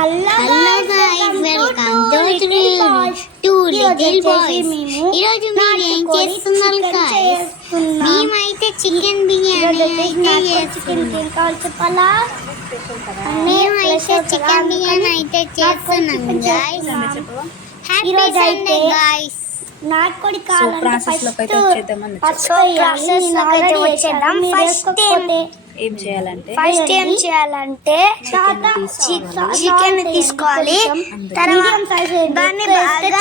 Hello guys welcome to little boys. ఈరోజు మీరు ఏం చేస్తున్నారు guys? మేమైతే చికెన్ బిర్యానీ అయితే చేస్తున్నాం. మేమైతే చికెన్ బిర్యానీ అయితే చేస్తున్నాం గాయస్ హ్యాపీ సండే అయితే గాయస్ నాటుకోడి సో కావాలంటే ప్రాసెస్లోకి అయితే వచ్చేద్దామని ఫస్ట్ సో ప్రాసెస్లోకి వచ్చేద్దాం. First ఏం చేయాలంటే ఫస్ట్ ఏం చేయాలంటే చికెన్ తీసుకోవాలి తర్వాత దాన్ని బాగా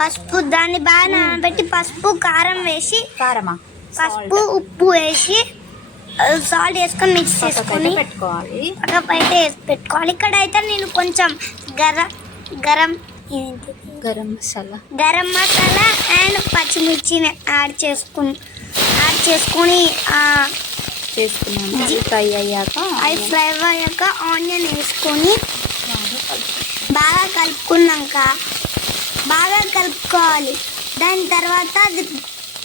పసుపు దాన్ని బాగా నానబెట్టి పసుపు కారం వేసి కారమా? పసుపు ఉప్పు వేసి సాల్ట్ వేసుకొని మిక్స్ చేసుకొని పెట్టుకోవాలి. వేసి పెట్టుకోవాలి. ఇక్కడ అయితే నేను కొంచెం గరం గరం ఏంటి గరం మసాలా. గరం మసాలా అండ్ పచ్చిమిర్చిని యాడ్ చేసుకుని చేసుకొని అది ఫ్రై అయ్యాక అవి ఫ్రై అయ్యాక ఆనియన్ వేసుకొని బాగా కలుపుకున్నాక బాగా కలుపుకోవాలి. దాని తర్వాత అది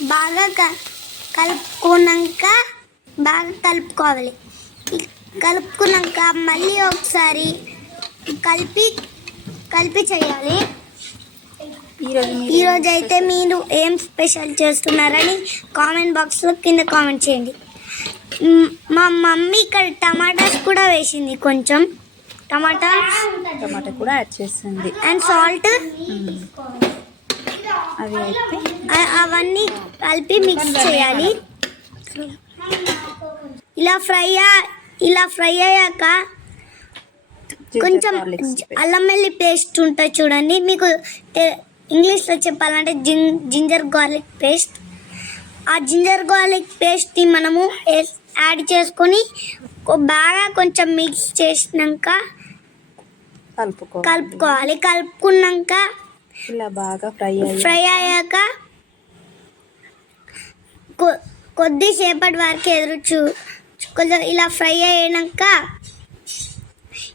బాగా క- కలుపుకున్నాక బాగా కలుపుకోవాలి. కలుపుకున్నాక మళ్ళీ ఒకసారి కలిపి కలిపి చేయాలి. ఈరోజు అయితే మీరు ఏం స్పెషల్ చేస్తున్నారని కామెంట్ బాక్స్లో కింద కామెంట్ చేయండి. మ్, మమ్మీ ఇక్కడ టమాటాస్ కూడా వేసింది కొంచెం. టమాటా. టమాటా కూడా యాడ్ చేస్తుంది అండ్ సాల్ట్. అవి అయితే అవన్నీ కలిపి మిక్స్ చేయాలి. ఇలా ఫ్రై ఇలా ఫ్రై అయ్యాక కొంచెం. అల్లం వెల్లి పేస్ట్ ఉంటుంది చూడండి. మీకు ఇంగ్లీష్లో చెప్పాలంటే జిన్ జింజర్ గార్లిక్ పేస్ట్. ఆ జింజర్ గార్లిక్ పేస్ట్ని మనము యాడ్ చేసుకొని బాగా కొంచెం మిక్స్ చేసినాక కలుపుకో. కలుపుకోవాలి. కలుపుకున్నాక ఇలా బాగా ఫ్రై ఫ్రై అయ్యాక కొద్దిసేపటి వరకు ఎదురు చూ కొంచెం ఇలా ఫ్రై అయినాక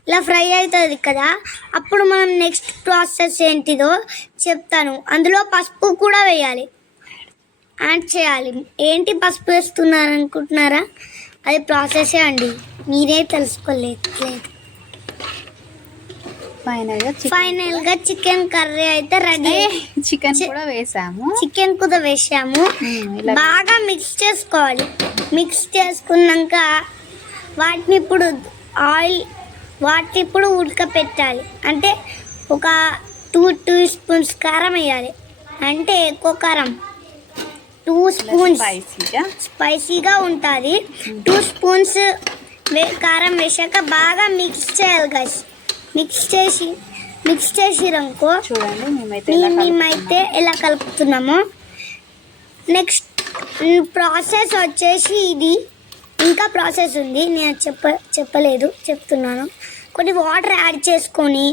ఇలా ఫ్రై అవుతుంది కదా అప్పుడు మనం నెక్స్ట్ ప్రాసెస్ ఏంటిదో చెప్తాను. అందులో పసుపు కూడా వేయాలి. యాడ్ చేయాలి. ఏంటి పసుపు వేస్తున్నారు అనుకుంటున్నారా అది ప్రాసెసే అండి. మీరే తెలుసుకోలేదు. ఫైనల్గా ఫైనల్గా చికెన్ కర్రీ అయితే రెడీ చికెన్ కూడా వేసాము. చికెన్ కుద వేసాము. బాగా మిక్స్ చేసుకోవాలి. మిక్స్ చేసుకున్నాక వాటిని ఇప్పుడు ఆయిల్ వాటిని ఇప్పుడు ఉడకపెట్టాలి. అంటే ఒక టూ టూ స్పూన్స్ కారం వేయాలి. అంటే ఎక్కువ కారం. టూ స్పూన్స్ స్పైసీగా? ఉంటుంది టూ స్పూన్స్ కారం వేసాక బాగా మిక్స్ చేయాలి గైస్ మిక్స్ చేసి మిక్స్ చేసిరనుకో చూడండి మేమైతే ఎలా కలుపుతున్నామో. నెక్స్ట్ ప్రాసెస్ వచ్చేసి ఇది. ఇంకా ప్రాసెస్ ఉంది. నేను చెప్ప చెప్పలేదు చెప్తున్నాను. కొన్ని వాటర్ యాడ్ చేసుకొని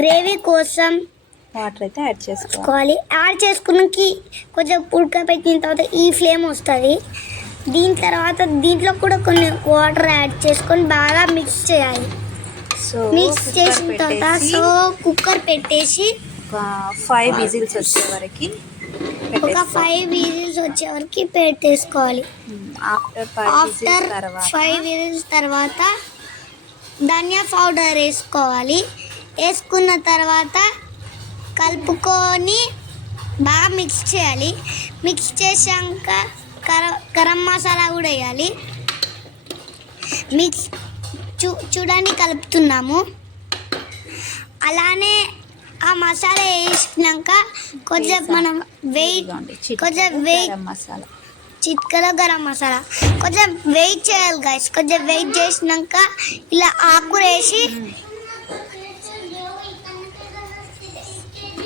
గ్రేవీ కోసం వాటర్ అయితే యాడ్ చేసుకోవాలి. యాడ్ చేసుకున్నాకి కొంచెం ఉడకబెట్టిన తర్వాత ఈ ఫ్లేమ్ వస్తుంది. దీని తర్వాత దీంట్లో కూడా కొన్ని వాటర్ యాడ్ చేసుకొని బాగా మిక్స్ చేయాలి. సో మిక్స్ చేసిన తర్వాత సో కుక్కర్ పెట్టేసి ఫైవ్ విజిల్స్ వచ్చే వరకు ఒక ఫైవ్ విజిల్స్ వచ్చే వరకు పెట్టేసుకోవాలి. ఆఫ్టర్ ఆఫ్టర్ ఫైవ్ విజిల్స్ తర్వాత. ధనియా పౌడర్ వేసుకోవాలి. వేసుకున్న తర్వాత కలుపుకొని బాగా మిక్స్ చేయాలి. మిక్స్ చేసాక కర గరం మసాలా కూడా వేయాలి. మిక్స్ చూ చూడండి కలుపుతున్నాము. అలానే ఆ మసాలా వేసినాక కొంచెం మనం వెయిట్ కొంచెం వెయిట్ మసాలా. చిట్కలో గరం మసాలా. కొంచెం వెయిట్ చేయాలి గైస్ కొంచెం వెయిట్ చేసినాక ఇలా ఆకుర వేసి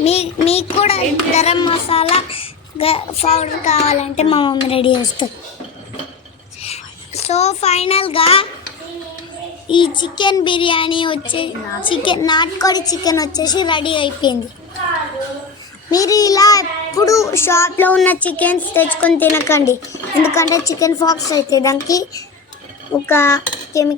మీ మీకు కూడా గరం మసాలా పౌడర్ కావాలంటే మా మమ్మీ రెడీ చేస్తుంది. సో ఫైనల్గా ఈ చికెన్ బిర్యానీ వచ్చే చికెన్ నాటుకోడి చికెన్ వచ్చేసి రెడీ అయిపోయింది. మీరు ఇలా ఎప్పుడు షాప్లో ఉన్న చికెన్స్ తెచ్చుకొని తినకండి. ఎందుకంటే చికెన్ ఫాక్స్ అయితే దానికి ఒక కెమికల్